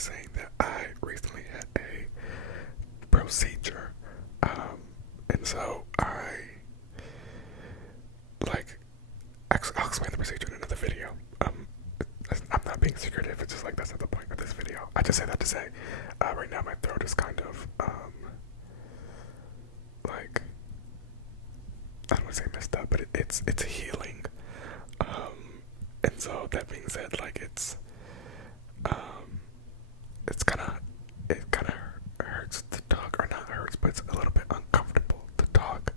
was saying that I recently had a procedure, and so like, I'll explain the procedure in another video. I'm not being secretive. It's just like that's not the point of this video. I just say that to say, right now my throat is kind of like, I don't want to say messed up, but it's healing. And so that being said, like it's kind of it kind of hurts to talk, or not hurts, but it's a little bit uncomfortable to talk.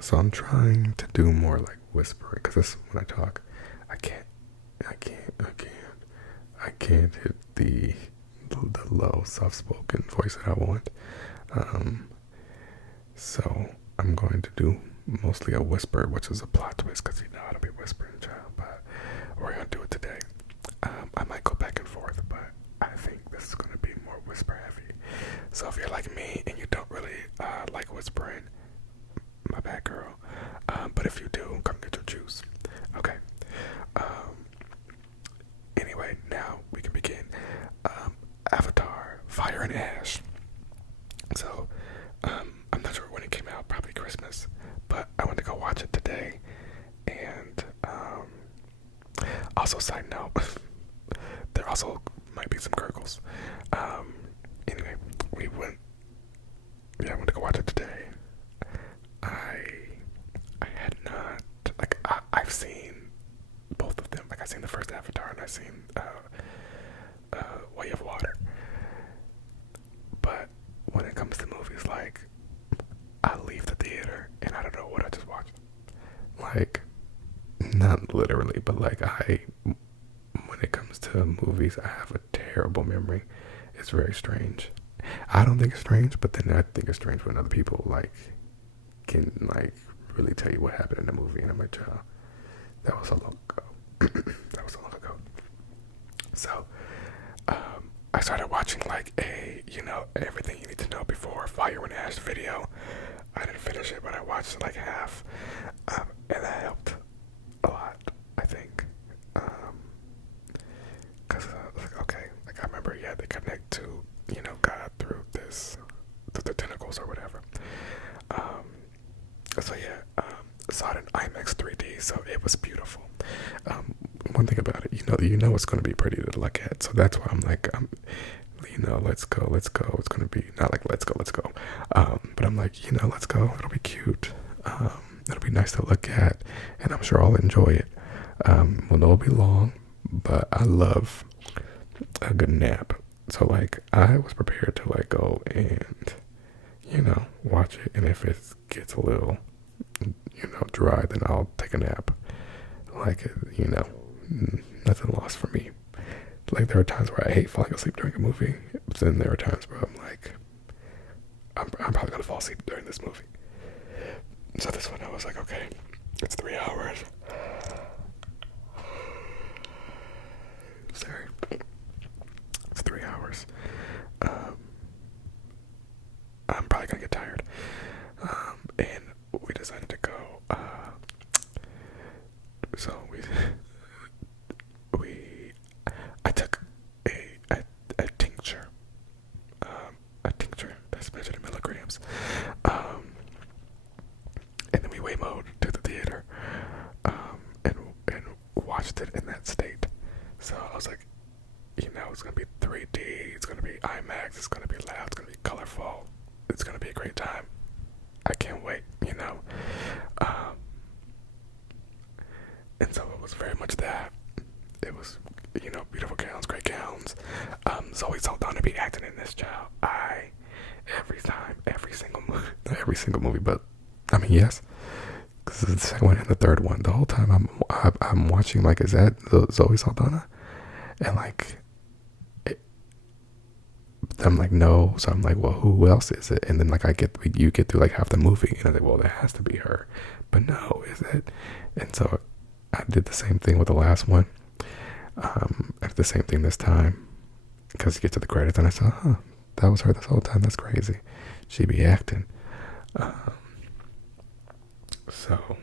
So I'm trying to do more like whispering, because this when I talk, I can't, I can't, I can't, I can't hit the low, soft-spoken voice that I want. So I'm going to do mostly a whisper, which is a plot twist, because I don't be whispering, child. But we're gonna do it today. I might go back and forth, but I think this is gonna be more whisper heavy. So if you're like me and you don't really like whispering, my bad, girl. But if you do, come get your juice. Okay. Anyway, now we can begin. Avatar, Fire and Ash. So, I'm not sure when it came out, probably Christmas, but I went to go watch it today. And also, side note, there also might be some gurgles. Anyway, I went to go watch it today. I had not, like, I've seen both of them. Like, I've seen the first Avatar and I've seen Way of Water. But when it comes to movies, like, I leave the theater and I don't know what I just watched. Like, not literally, but like, when it comes to movies, I have a terrible memory. It's very strange. I don't think it's strange, but then I think it's strange when other people like can like really tell you what happened in the movie, and I'm like, child, that was so long ago. That was so long ago. So, I started watching like everything you need to know before Fire and Ash video. I didn't finish it, but I watched like half, and that helped a lot, I think. Cause like, okay, like I remember, yeah, they connect to God through the tentacles or whatever. So yeah, saw it in IMAX 3D, so it was beautiful. One thing about it, you know it's gonna be pretty to look at, so that's why I'm like, let's go. It's gonna be not like let's go. But I'm like, let's go. It'll be cute. It'll be nice to look at, and I'm sure I'll enjoy it. Well, it'll be long, but I love a good nap. So like, I was prepared to like go and watch it, and if it gets a little dry, then I'll take a nap. Like, nothing lost for me. Like, there are times where I hate falling asleep during a movie, but then there are times where I'm like, I'm probably gonna fall asleep during this movie. So this one I was like, okay, it's 3 hours. Sorry. It's 3 hours. I'm probably gonna get tired. And we decided to go. So I took a tincture, that's measured in milligrams, and then we Waymo'd to the theater, and watched it in that state. So I was like, it's gonna be 3D, it's gonna be IMAX, it's gonna be loud, it's gonna be colorful, it's gonna be a great time. I can't wait, and so it was very much that. It was, beautiful gowns, great gowns. Zoe Saldana be acting in this, child. Every single movie, but I mean, yes, because it's the second one and the third one. The whole time I'm watching, like, is that Zoe Saldana? And like, I'm like, no. So I'm like, well, who else is it? And then like you get through like half the movie, and I'm like, well, that has to be her. But no, is it? And so I did the same thing with the last one. I did the same thing this time, because you get to the credits and I saw, that was her this whole time. That's crazy. She be acting. So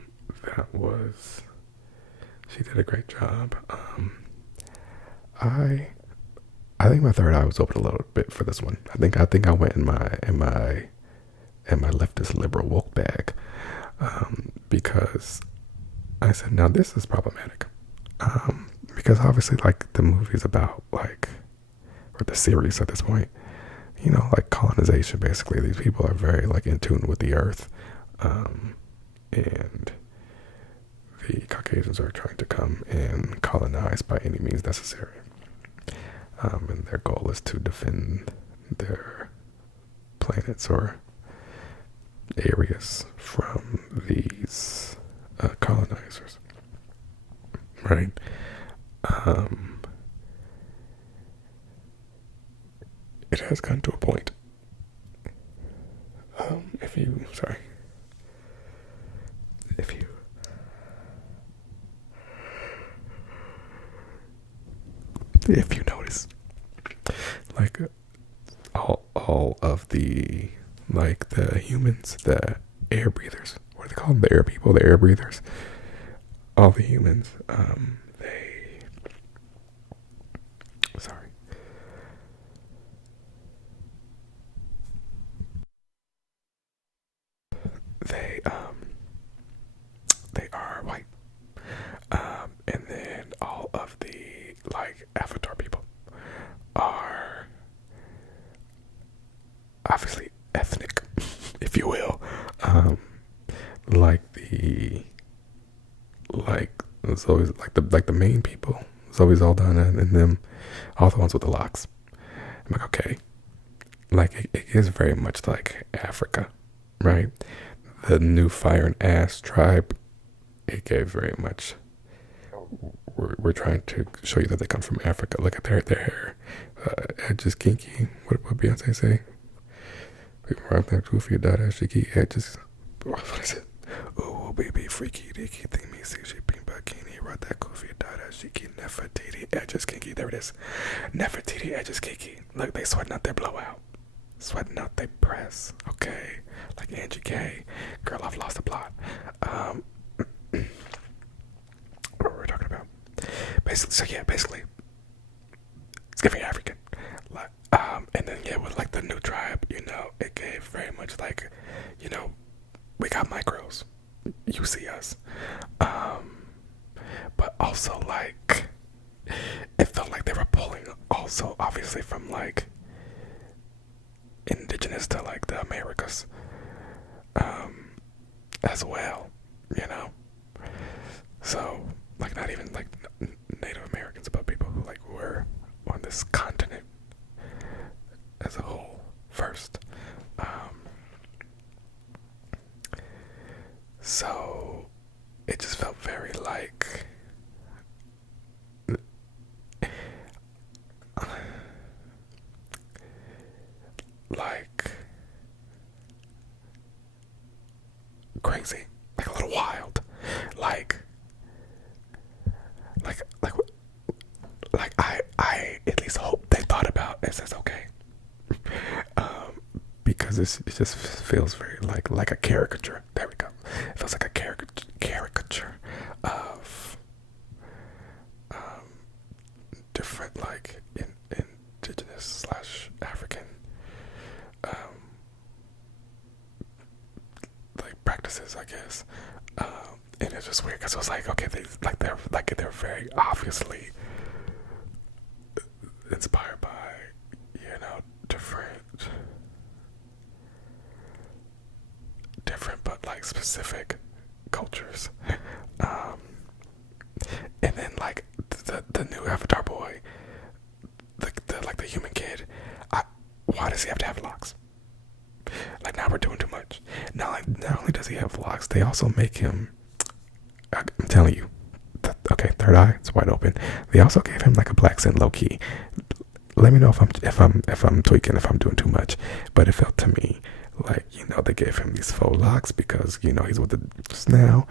she did a great job. I I think my third eye was open a little bit for this one. I think I went in my leftist liberal woke bag, because I said, now this is problematic. Because obviously, like, the movie's about, like, or the series at this point, like colonization. Basically, these people are very, like, in tune with the earth, and the Caucasians are trying to come and colonize by any means necessary. And their goal is to defend their planets or areas from these colonizers, right? Um, it has gotten to a point. If you, sorry, if you, if you notice, like, all of the, like, the humans, the air breathers, what are they called? The air people, the air breathers. All the humans, they, sorry, they, they are white. And then all of the, like, Avatar people are obviously ethnic, if you will. Like the, like, it's always like the main people. It's always all done, and them, all the ones with the locks. I'm like, okay, like, it is very much like Africa, right? The new Fire and Ash tribe, it gave very much. We're trying to show you that they come from Africa. Look at their hair. Edges kinky. What Beyonce say? People rock that goofy dot kinky edges. What is it? Oh baby, freaky dicky thing me see she pink bikini. Rock that goofy dot kinky. Nefertiti edges kinky. There it is. Nefertiti edges kinky. Look, they sweating out their blowout. Sweating out their press. Okay, like Angie K. Girl, I've lost the plot. What were we talking about? Basically, so yeah, basically, it's giving African. Like, and then yeah, with, like, the new tribe, it gave very much, like, we got micros. You see us. But also, like, it felt like they were pulling also obviously from, like, indigenous to, like, the Americas, as well, you know. So, like, not even, like, Native Americans, but people who, like, were on this continent as a whole first. So it just felt very like crazy, like a little wild, like like like like I at least hope they thought about it. Says okay, because it just feels very like a caricature. There we go. It feels like a caricature of different, like, indigenous slash African like practices, I guess. And it's just weird because it was like, okay, they're very obviously inspired by, different but, like, specific cultures. And then, like, the new Avatar boy, the human kid, why does he have to have locks? Like, now we're doing too much. Not only does he have locks, they also make him. I'm telling you, okay, third eye, it's wide open. They also gave him, like, a black scent, low key. Let me know if I'm tweaking, if I'm doing too much. But it felt to me like, they gave him these faux locks because, he's with the just now.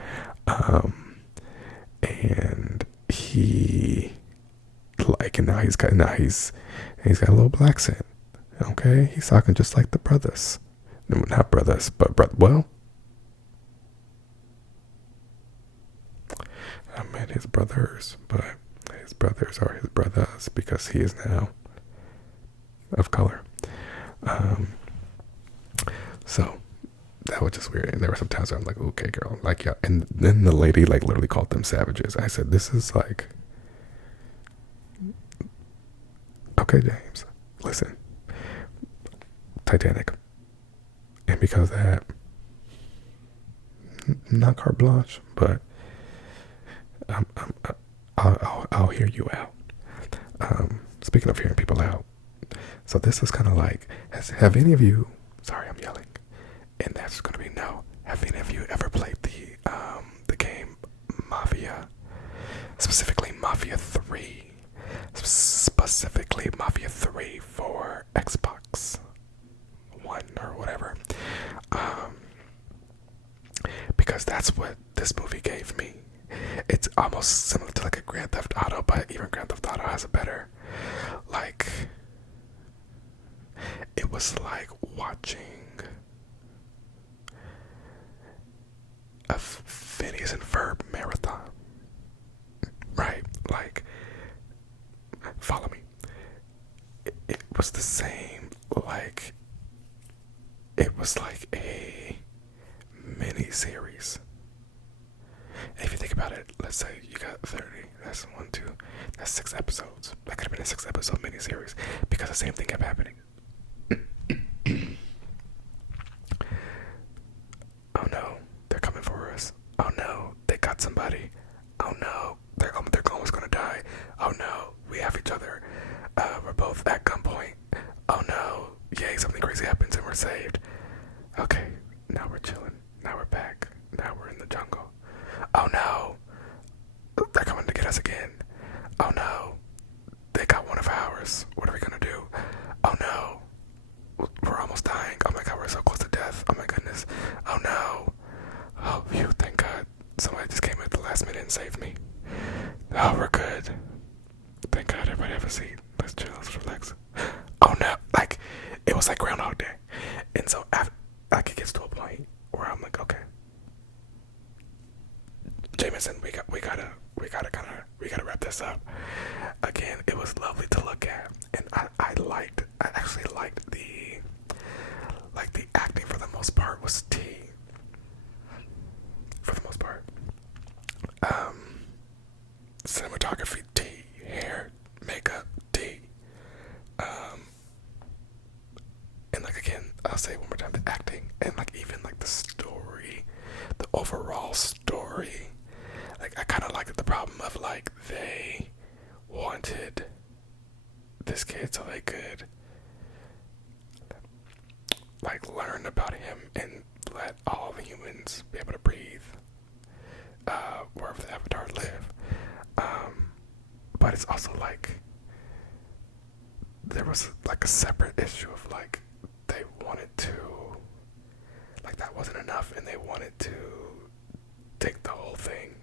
And he, like, and now he's got a little black scent. Okay, he's talking just like the brothers. No, not brothers, but well, I meant his brothers, but his brothers are his brothers because he is now of color. Um, so that was just weird. And there were some times where I'm like, okay, girl, like, yeah. And then the lady like literally called them savages. I said, this is like, okay, James, listen, Titanic, and because of that, not carte blanche, but I'm, I'll hear you out. Speaking of hearing people out, so this is kind of like, have any of you? Sorry, I'm yelling, and that's gonna be no. Have any of you ever played the game Mafia, specifically Mafia 3, specifically Mafia 3 for Xbox One or whatever? Um, because that's what this movie gave me. It's almost similar to like a Grand Theft Auto, but even Grand Theft Auto has a better, like, it was like watching a Phineas and Ferb marathon, right? Like, follow me. It was the same, like, it was like a mini series. And if you think about it, let's say you got 30, that's 1, 2, that's 6 episodes. That could have been a 6-episode miniseries because the same thing kept happening. Oh no, they're coming for us. Oh no, they got somebody. Oh no, they're almost gonna die. Oh no, we have each other. We're both at gunpoint. Oh no, yay, something crazy happens and we're saved. Okay, now we're chilling. Now we're back. Now we're in the jungle. Oh no, they're coming to get us again. Oh no, they got one of ours. What are we gonna do? Oh no, we're almost dying. Oh my god, we're so close to death. Oh my goodness. Oh no. Oh, phew, thank God. Somebody just came at the last minute and saved me. Oh, we're good. Thank God, everybody have a seat. Let's chill, let's relax. Oh no, like, it was like Groundhog Day. And so, after, like, it gets to a point where I'm like, okay, Jameson, we gotta wrap this up. Again, it was lovely to look at, and I actually liked the acting for the most part was T. For the most part, cinematography T, hair, makeup T, and like again, I'll say it one more time, the acting and like even like the story, the overall story. Like I kind of liked the problem of like they wanted this kid so they could like learn about him and let all the humans be able to breathe wherever the Avatar live. But it's also like there was like a separate issue of like they wanted to, like that wasn't enough and they wanted to take the whole thing,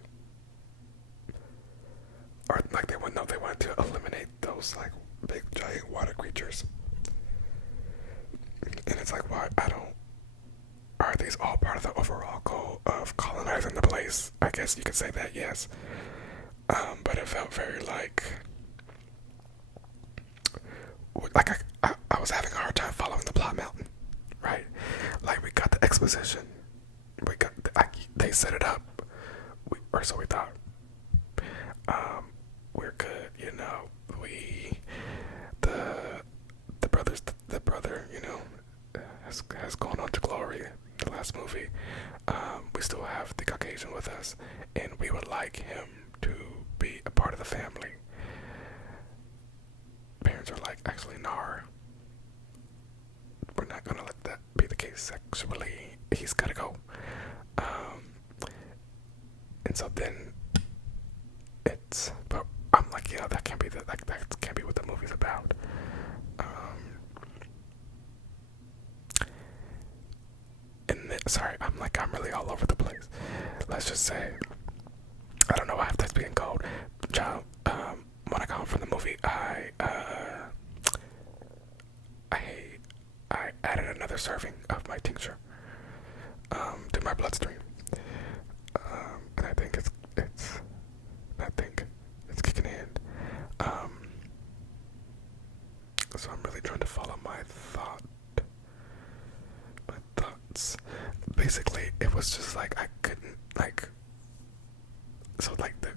or like they wanted to eliminate those like big giant water creatures. And it's like, why? I don't. Are these all part of the overall goal of colonizing the place? I guess you could say that, yes. But it felt very like I was having a hard time following the plot mountain, right? Like we got the exposition, they set it up, or so we thought. We're good, you know. The brother, you know, has gone on to glory. The last movie, we still have the Caucasian with us, and we would like him to be a part of the family. Parents are like, actually, nah, we're not gonna let that be the case sexually. He's gotta go. And so then but I'm like, you know, that can't be that can't be what the movie's about. Sorry, I'm really all over the place. Let's just say, I don't know why that's being called. Child, when I got home from the movie, I added another serving of my tincture to my bloodstream, and I think it's kicking in. So I'm really trying to follow my thoughts. Basically, it was just like I couldn't like. So like the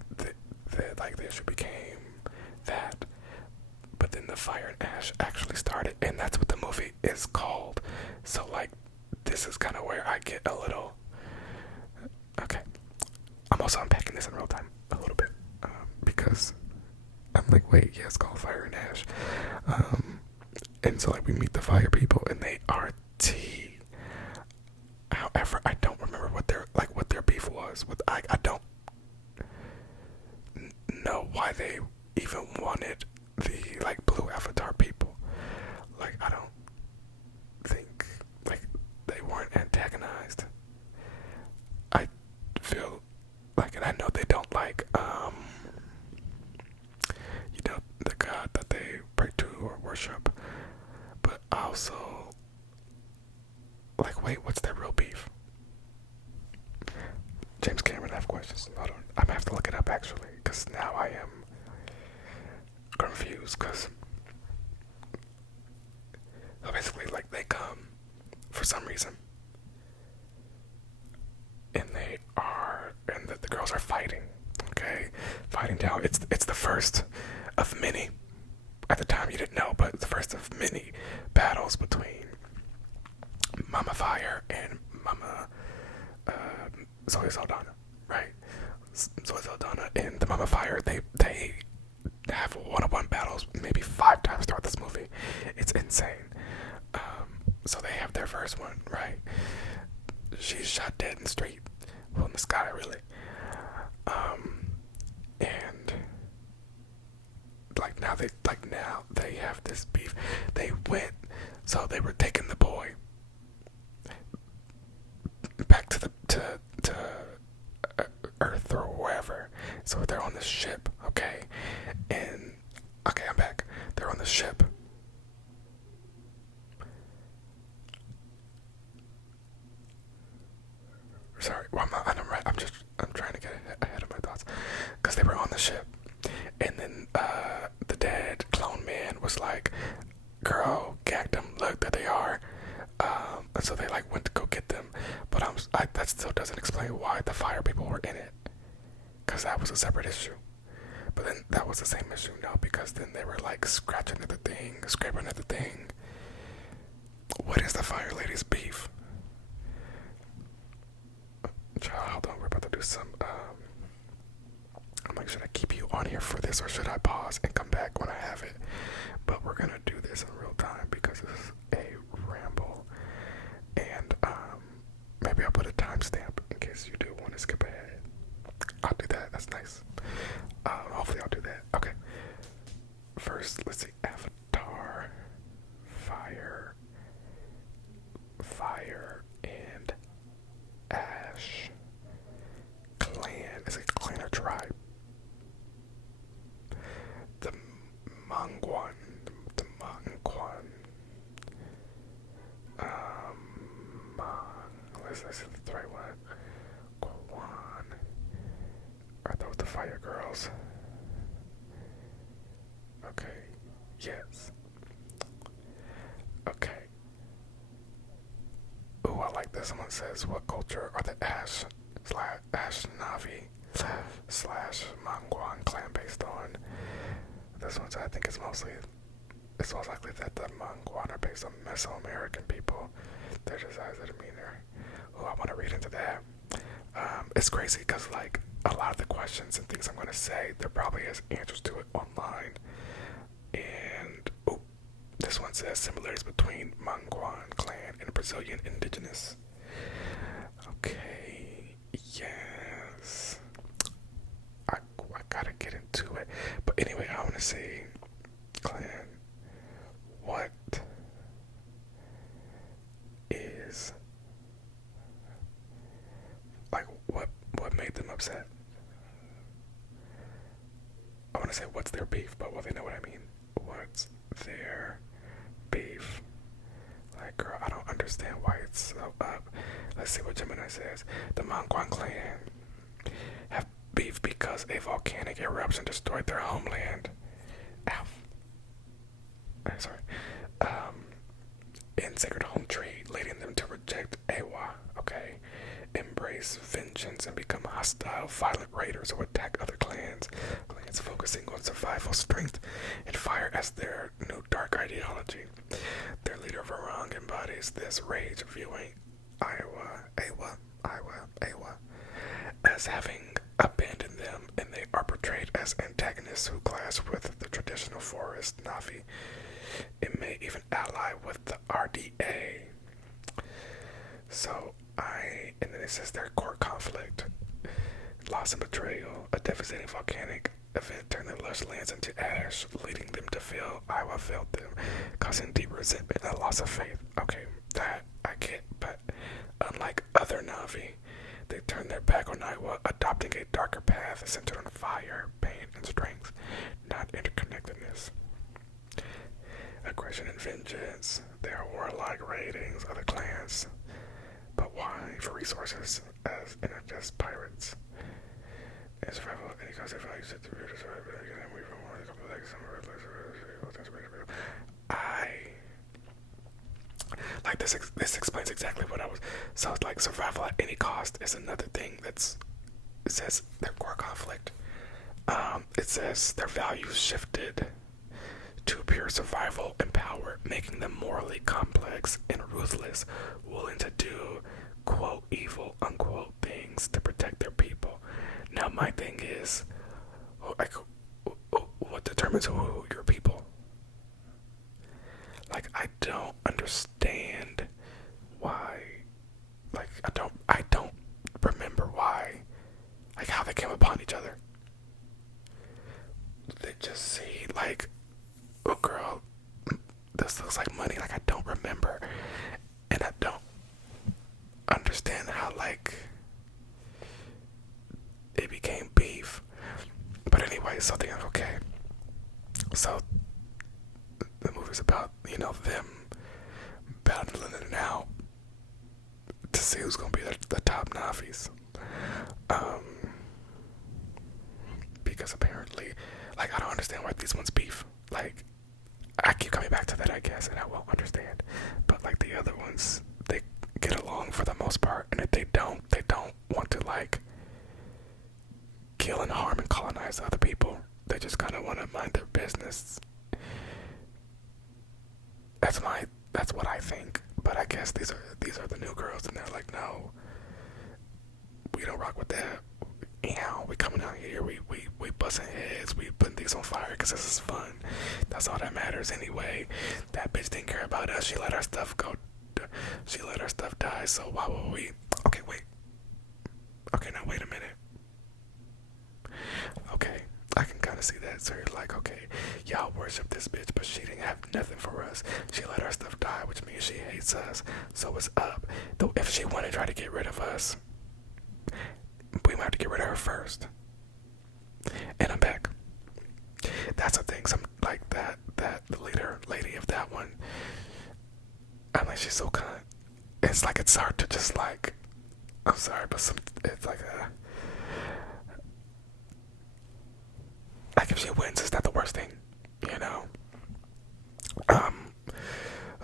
issue became that, but then the fire and ash actually started, and that's what the movie is called. So like, this is kind of where I get a little. Okay, I'm also unpacking this in real time a little bit because I'm like, wait, yeah, it's called Fire and Ash. And so like we meet the fire people and they are tea. However, I don't remember what their beef was. I don't know why they even wanted the like blue avatar people. Like I don't think like they weren't antagonized. I feel like, and I know they don't like the god that they pray to or worship, but also like, wait, what's their real beef? James Cameron, I have questions. Hold on, I'm gonna have to look it up actually, because now I am confused. Because so basically, like, they come for some reason, and the girls are fighting. Okay, fighting down. It's the first of many. At the time, you didn't know, but it's the first of many battles between Mama Fire and Mama Zoe Saldana, right? Zoe Saldana and the Mama Fire, they have one-on-one battles maybe 5 times throughout this movie. It's insane. So they have their first one, right? She's shot dead in the street, well, in the sky, really. And now they have this beef. They went, so they were taking the boy back to Earth or wherever. So they're on this ship, okay? And okay, I'm back. They're on the ship. Sorry, well, I'm right. I'm trying to get ahead of my thoughts, because they were on the ship, and then the dead clone man was like, "Girl, gagged them. Look, there they are." And so they like went to go get them, but that still doesn't explain why the fire people were in it, because that was a separate issue. But then that was the same issue, no, because then they were like scratching at the thing, scraping at the thing. What is the fire lady's beef? Child, hold on, we're about to do some, I'm like, should I keep you on here for this, or should I pause and come back when I have it? But we're gonna do this in real time, because this is a ramble, and, maybe I'll put a timestamp in case you do want to skip ahead. I'll do that, that's nice. Hopefully I'll do that. Okay. First, let's see, Avatar, Fire, and Ash. Clan. Is it clan or tribe? The Mangwan. The Mangwan. Let's see the right one. Kwan. Are those the fire girls? Okay. Yes. Okay. Ooh, I like this. Someone says, what culture are the Navi slash Mangwan clan based on? This one, I think it's most likely that the Mangwan are based on Mesoamerican people. Their desires and demeanor. Ooh, I want to read into that. It's crazy because, like, a lot of the questions and things I'm going to say, there probably is answers to it online. And, ooh, this one says similarities between Mangwan clan and Brazilian indigenous. Okay, yes. I gotta get into it. But anyway, I want to say, clan, what is, like, what made them upset? I want to say what's their beef, but well, they know what I mean. What's their beef? Like, girl, I don't understand why it's so up. Let's see what Gemini says. The Mangwan clan have beef because a volcanic eruption destroyed their homeland. Ow. Sorry. embrace vengeance and become hostile, violent raiders who attack other clans. Clans focusing on survival, strength, and fire as their new dark ideology. Their leader Varang embodies this rage, viewing Awa as having abandoned them, and they are portrayed as antagonists who clash with the traditional forest Navi. It may even ally with the RDA. And then it says their core conflict. Loss and betrayal. A devastating volcanic event turned their lush lands into ash, leading them to feel Iowa failed them, causing deep resentment and loss of faith. Okay, that I get, but unlike other Navi, they turned their back on Iowa, adopting a darker path centered on fire, pain, and strength, not interconnectedness. Aggression and vengeance. They are warlike raidings, other clans. But why? For resources, as in just pirates. And survival, any concept value set to reduce I like this. This explains exactly what I was. So it's like survival at any cost is another thing it says their core conflict. It says their values shifted to pure survival and power, making them morally complex and ruthless, willing to do quote evil unquote things to protect their people. Now my thing is, like, what determines who your people? Like, I don't understand why. Like, I don't remember why. Like, how they came upon each other. They just see, like, oh girl, this looks like money. Like, I don't remember. And I don't understand how, like, it became beef. But anyway, so they're like, okay. So the movie's about, them battling it out to see who's gonna be the top Navis. Because apparently, like, I don't understand why these ones beef. Like, I keep coming back to that, I guess, and I won't understand. But like the other ones, they get along for the most part, and if they don't want to, like, kill and harm and colonize other people. They just kind of want to mind their business. That's what I think. But I guess these are the new girls, and they're like, no, we don't rock with that. We coming out here, we busting heads, we putting things on fire because this is fun. That's all that matters anyway. That bitch didn't care about us. She let our stuff go. She let our stuff die. So why would we? Okay, wait. Okay, now wait a minute. Okay, I can kind of see that. So you're like, okay, y'all worship this bitch, but she didn't have nothing for us. She let our stuff die, which means she hates us. So it's up. Though if she wanted to try to get rid of us, we might have to get rid of her first. And I'm back. That's the thing. Some like that lady of that one. I'm like, she's so cunt. It's like it's hard to just like. I'm sorry, but it's like like if she wins, it's not the worst thing,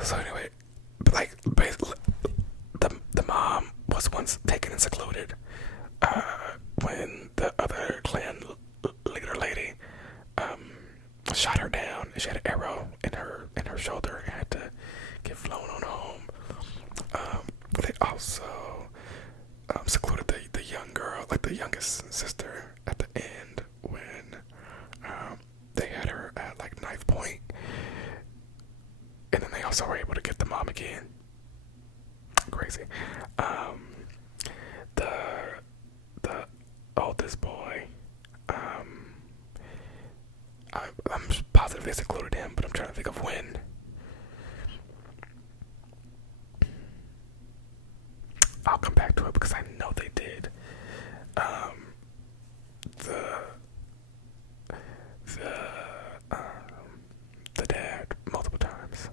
So anyway, like basically, the mom was once taken and secluded when the other clan leader lady shot her down. She had an arrow in her shoulder and had to get flown on home. They also secluded the young girl, like the youngest sister, at the end when they had her at like knife point, and then they also were able to get the mom again. Crazy. The oldest boy, I'm positive they secluded him, but I'm trying to think of when. I'll come back to it because I know they did. The dad multiple times.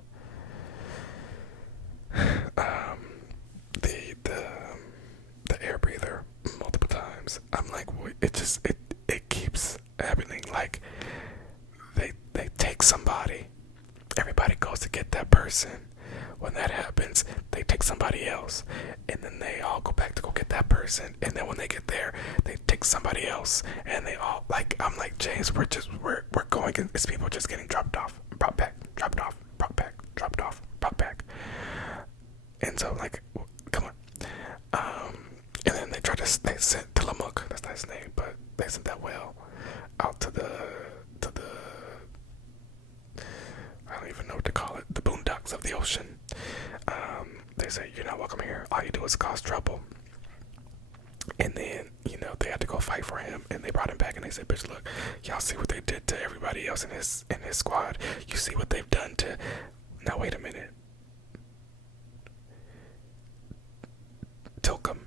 The air breather multiple times. I'm like, it keeps happening. Like they take somebody Everybody goes to get that person. When that happens, they take somebody else, and then they all go back to go get that person. And then when they get there, they take somebody else, and they all like. I'm like, James, we're going. It's people just getting dropped off, brought back, dropped off, brought back, dropped off, brought back. And so like, come on. And then they sent Tillamook, that's not his name, but they sent that whale out to the I don't even know what to call it, the boondocks of the ocean. They say, you're not welcome here. All you do is cause trouble. And then, they had to go fight for him, and they brought him back, and they said, bitch, look, y'all see what they did to everybody else in his squad. You see what they've done to... Now, wait a minute. Tillicum,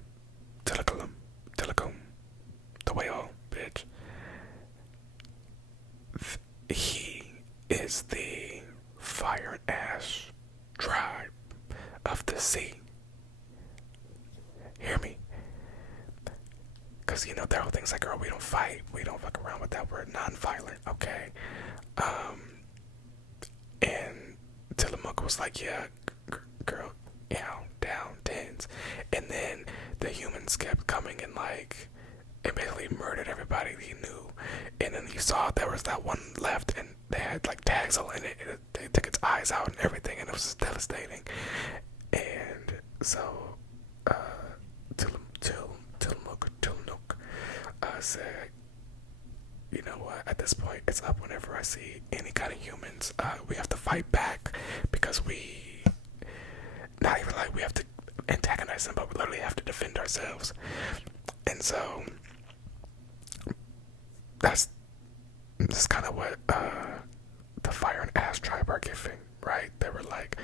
the whale, bitch. He is the fire and ash tribe of the sea. Hear me? Because, their whole thing's like, girl, we don't fight. We don't fuck around with that. We're non-violent, okay? And Tillamook was like, yeah, girl, down, tens. And then the humans kept coming and, like, it basically murdered everybody he knew. And then you saw there was that one left, and they had, like, tags all in it. And they took its eyes out and everything, and it was just devastating. And so, Tillamook said, you know what, at this point, it's up. Whenever I see any kind of humans, we have to fight back, because not even like we have to antagonize them, but we literally have to defend ourselves. And so, that's kind of what the Fire and Ash tribe are giving, right? They were like,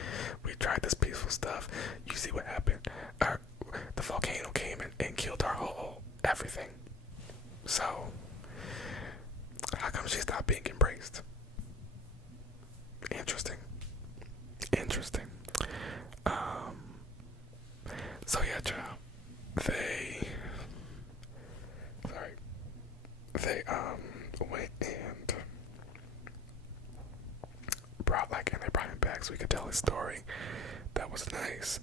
we tried this peaceful stuff. You see what happened? The volcano came and killed our whole everything. So, how come she's not being embraced? Interesting. So yeah, child. They went and they brought him back so we could tell his story. That was nice.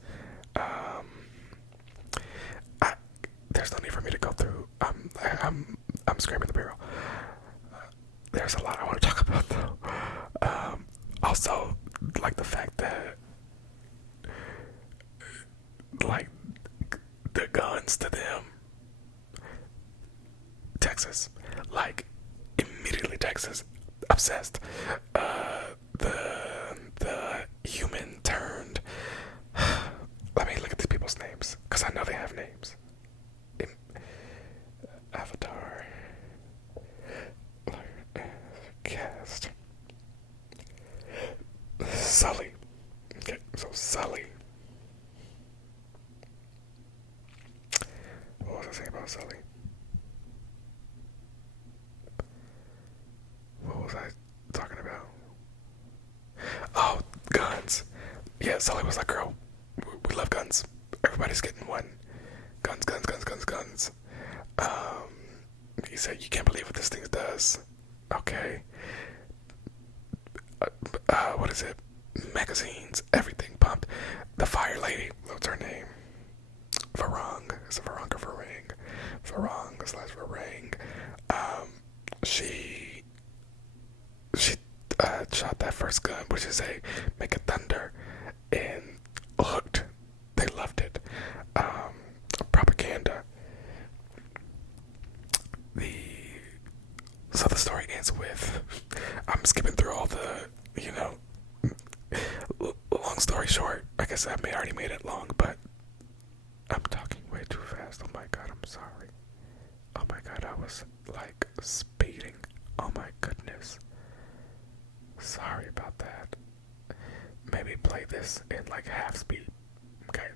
There's no need for me to go through. I'm scraping the barrel. There's a lot I want to talk about though. Also, like the fact that, like, the guns to them, Texas, like, immediately Texas, obsessed. The human turned. Let me look at these people's names, because I know they have names. Avatar. Cast. Sully. Okay, so Sully. What was I saying about Sully? What was I talking about? Oh, guns. Yeah, Sully was like, girl, we love guns. Everybody's getting one. Guns. He said, you can't believe what this thing does. Okay. What is it? Magazines, everything pumped. The fire lady, what's her name? Varang. Is it Varang or Varang? Varang/Varang. She shot that first gun, which is a Make a Thunder, and hooked. They loved it. Propaganda. So the story ends with, I'm skipping through all the, long story short, I guess I already made it long, but I'm talking way too fast. Oh my god, I'm sorry. Oh my god, I was like speeding. Oh my goodness. Sorry about that. Maybe play this in like half speed. Okay.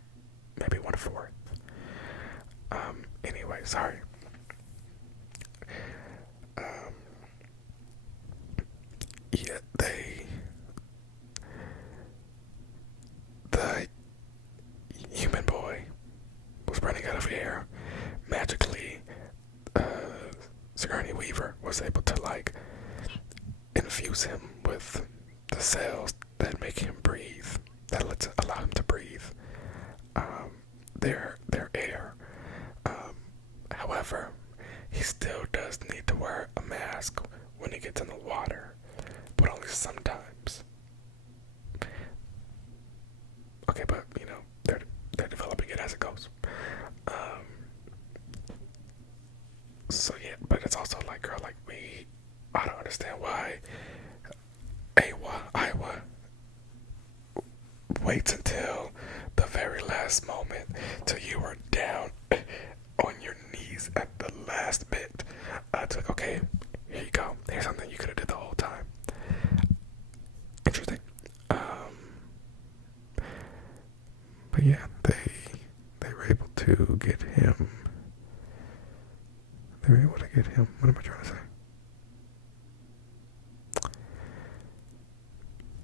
Maybe 1/4. Anyway, sorry. Yeah, the human boy was running out of air. Magically, Sigourney Weaver was able to like infuse him with the cells that lets allow him to breathe their air. Um, However, he still does need to wear a mask when he gets in the water, but only sometimes. Okay, but they're developing it as it goes. Um, so yeah, but it's also like, girl, like I don't understand why Iowa waits until the very last moment till you are down on your knees at the last bit. It's like, okay, here you go. Here's something you could have did the whole time. Interesting. But yeah, they were able to get him. They were able to get him. What am I trying to say?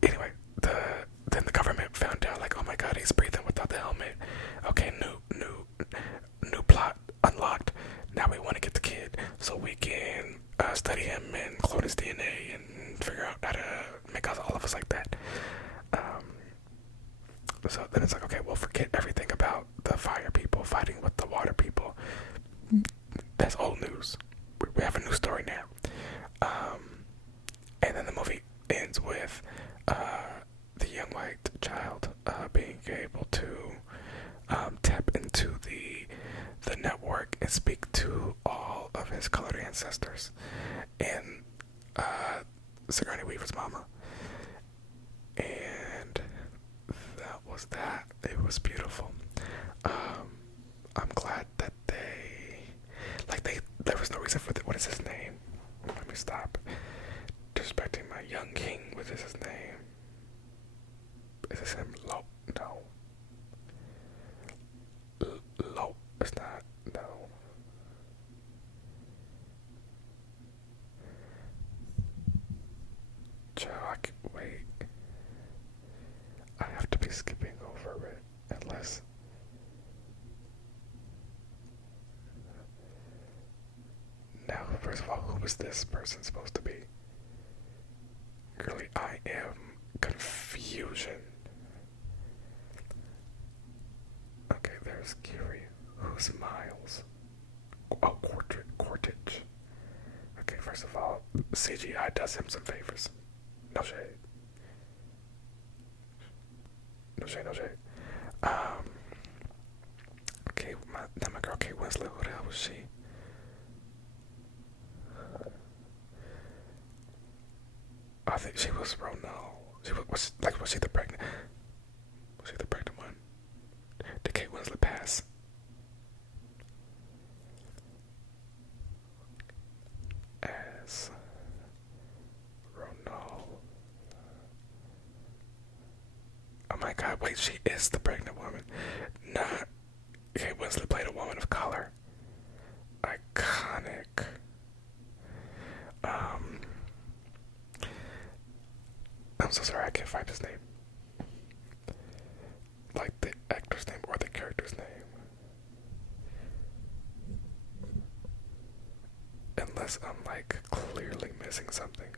Anyway, then the government found out, like, oh my god, he's breathing without the helmet. Okay, new plot unlocked. Now we want to get the kid so we can study him and clone his DNA and figure out how to make us all of us like that. So then it's like, okay, well, forget everything about the fire people fighting with the water people. That's old news. We have a new story now. And then the movie ends with the young white child being able to tap into the network and speak to all of his colored ancestors and Sigourney Weaver's mama. And that was that. It was beautiful. I'm glad that there was no reason for what is his name? Let me stop disrespecting my young king. What is his name? Is this him? No. It's not. No. Chuck, wait. I have to be skipping over it unless. Now, first of all, who is this person supposed to be? Girlie, I am confusion. Okay, there's Curie. Who's Miles? Oh, Quartich. Okay, first of all, CGI does him some favors. No shade. No shade. Okay, my girl Kate Winslet, who the hell was she? I think she was Ronald. Was she the pregnant? Was she the pregnant one? Did Kate Winslet pass? As Ronald. Oh my god, wait, she is the pregnant woman. Not Kate Winslet played a woman of color. Iconic. I'm so sorry, I can't find his name. Like the actor's name or the character's name. Unless I'm like clearly missing something.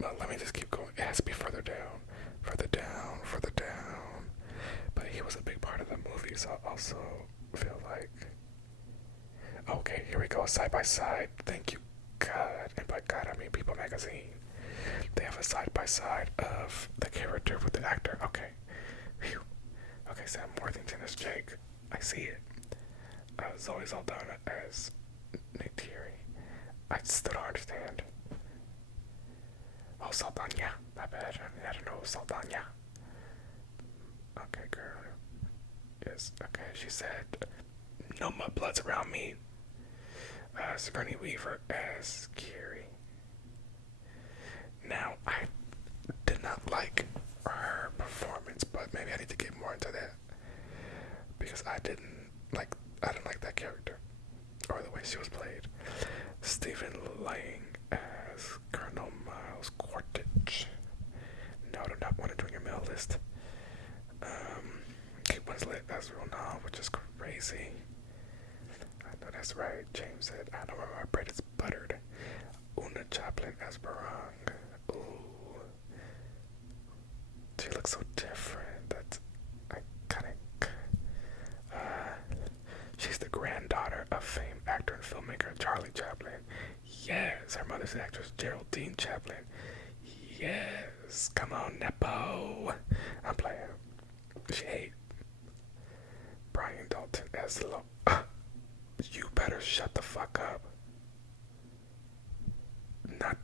Well, let me just keep going. It has to be further down. But he was a big part of the movie, so I also feel like. Okay, here we go. Side by side. Thank you, God. And by God, I mean People Magazine. They have a side by side of the character with the actor. Okay. Phew. Okay, Sam Worthington is Jake. I see it. Zoe Saldana as Neytiri. I still don't understand. Oh, Saldana. My bad. I don't know Saldana. Okay, girl. Yes. Okay, she said, no mudbloods around me. Sigourney Weaver as Kiri. Now, I did not like her performance, but maybe I need to get more into that because I didn't like that character or the way she was played. Stephen Lang as Colonel Miles Quartich. No, I do not want to join your mail list. Kate Winslet as Ronald, which is crazy. I know that's right. James said, I know where my bread is buttered. Una Chaplin as Barang. Ooh. looks so different. That's iconic. She's the granddaughter of famed actor and filmmaker Charlie Chaplin. Yes, her mother's actress Geraldine Chaplin. Yes, come on, Nepo. I'm playing. She Brian Dalton as Lo. You better shut the fuck up. Not.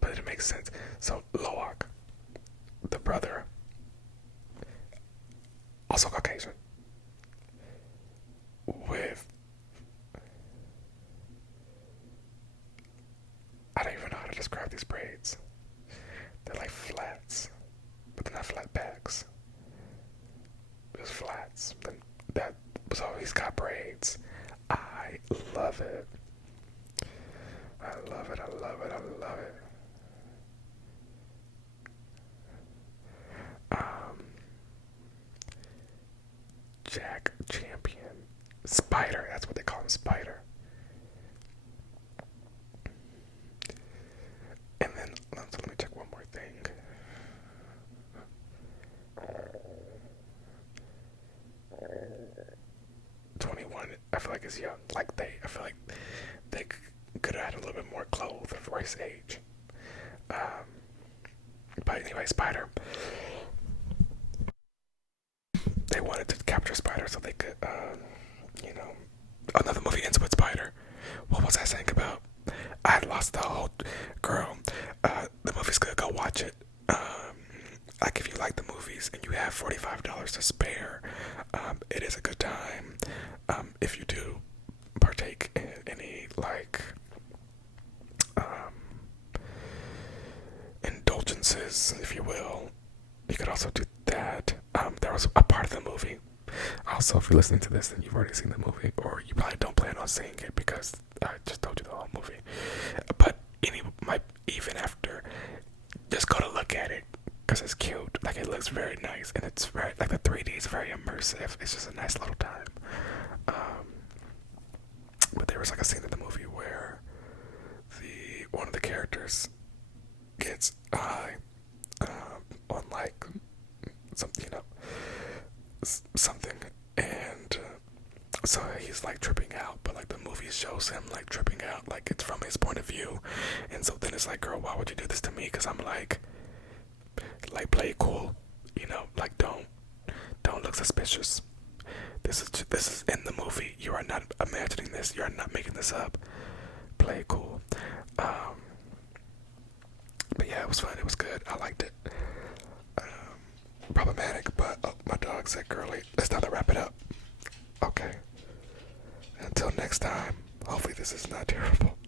But it makes sense. So Loak, the brother, also Caucasian, with I don't even know how to describe these braids. They're like flats, but they're not flat backs. There's flats. That so he's got braids. I love it. I love it. I love it. I love it. Jack Champion. Spider, that's what they call him, Spider. And then, so let me check one more thing. 21, I feel like is young. I feel like they could have had a little bit more clothes for his age. But anyway, Spider. They wanted to capture Spider so they could, another movie ends with Spider. What was I saying about? I had lost the whole girl. The movie's good. Go watch it. Like if you like the movies and you have $45 to spare, it is a good time. If you do partake in any indulgences, if you will, you could also do that. There was a part of the movie. Also, if you're listening to this and you've already seen the movie, or you probably don't plan on seeing it because I just told you the whole movie. But even after, just go to look at it because it's cute. Like it looks very nice, and it's very the 3D is very immersive. It's just a nice little time. But there was a scene in the movie where one of the characters gets high on something, something, and so he's tripping out, but the movie shows him tripping out, it's from his point of view, and so then it's girl, why would you do this to me? Because I'm play it cool, don't look suspicious. This is in the movie. You are not imagining this. You are not making this up. Play it cool. But yeah, it was fun. It was good. I liked it. Problematic, but my dog said girly. It's time to wrap it up. Okay. Until next time. Hopefully this is not terrible.